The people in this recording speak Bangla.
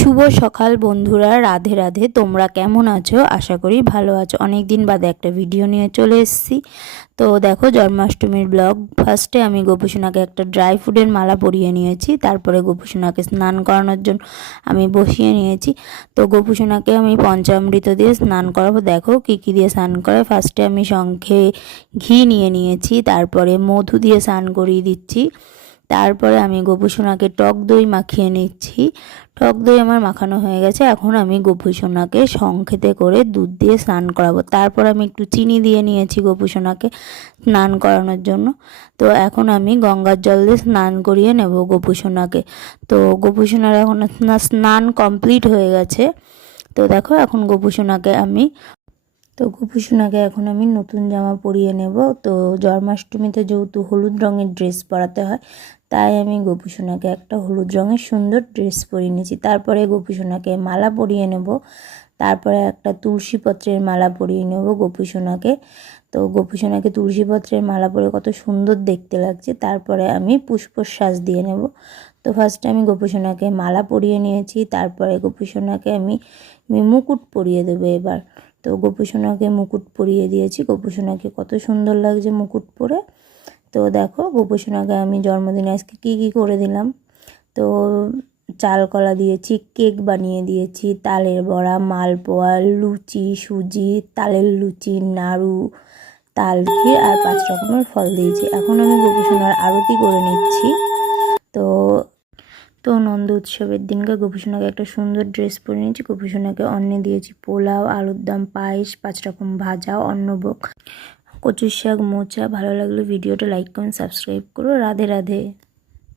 শুভ সকাল বন্ধুরা, রাধে রাধে। তোমরা কেমন আছো? আশা করি ভালো আছো। অনেক দিন বাদে একটা ভিডিও নিয়ে চলে এসেছি। তো দেখো, জন্মাষ্টমীর ব্লগ। ফার্স্টে আমি গোপুসোনাকে একটা ড্রাই ফ্রুটের মালা পরিয়ে নিয়েছি, তারপরে গোপুসোনাকে স্নান করানোর জন্য আমি বসিয়ে নিয়েছি। তো গোপুসোনাকে আমি পঞ্চামৃত দিয়ে স্নান করাবো। দেখো কী কী দিয়ে স্নান করে। ফার্স্টে আমি শঙ্খে ঘি নিয়ে নিয়েছি, তারপরে মধু দিয়ে স্নান করিয়ে দিচ্ছি। তারপরে আমি গোপুসোনাকে টক দই মাখিয়ে নিচ্ছি। টক দই আমার মাখানো হয়ে গেছে। এখন আমি গোপুসোনাকে শঙ্খেতে করে দুধ দিয়ে স্নান করাবো। তারপর আমি একটু চিনি দিয়ে নিয়েছি গোপুসোনাকে স্নান করানোর জন্য। তো এখন আমি গঙ্গার জল দিয়ে স্নান করিয়ে নেব গোপুসোনাকে। তো গোপুসোনার এখন স্নান কমপ্লিট হয়ে গেছে। তো দেখো, এখন গোপুসোনাকে এখন আমি নতুন জামা পরিয়ে নেব। তো জন্মাষ্টমীতে যেহেতু হলুদ রঙের ড্রেস পরাতে হয়, তাই আমি গোপুসোনাকে একটা হলুদ রঙের সুন্দর ড্রেস পরিয়ে নিয়েছি। তারপরে গোপুসোনাকে মালা পরিয়ে নেব। তারপরে একটা তুলসী পত্রের মালা পরিয়ে নেব গোপুসোনাকে। তো গোপুসোনাকে তুলসী পত্রের মালা পরে কত সুন্দর দেখতে লাগছে। তারপরে আমি পুষ্পশ্বাস দিয়ে নেব। তো ফার্স্টে আমি গোপুসোনাকে মালা পরিয়ে নিয়েছি, তারপরে গোপুসোনাকে আমি মুকুট পরিয়ে দেবো এবার। তো গোপুসোনাকে মুকুট পরিয়ে দিয়েছি। গোপুসোনাকে কত সুন্দর লাগছে মুকুট পরে। তো দেখো, গোপুসোনাকে আমি জন্মদিনে আজকে কী কী করে দিলাম। তো চাল কলা দিয়েছি, কেক বানিয়ে দিয়েছি, তালের বড়া, মালপোয়া, লুচি, সুজি, তালের লুচি, নাড়ু, তাল ঘি আর 5 রকমের ফল দিয়েছি। এখন আমি গোপুসোনার আরতি করে নিচ্ছি। তো তো নন্দ উৎসবের দিনকে গোপুসোনাকে একটা সুন্দর ড্রেস পরে নিয়েছি। গোপুসোনাকে অন্নে দিয়েছি পোলাও, আলুর দম, পায়েস, 5 রকম ভাজা, অন্নভোগ, কচুর শাক, মোচা। ভালো লাগলে ভিডিওটা লাইক কমেন্ট সাবস্ক্রাইব করো। রাধে রাধে।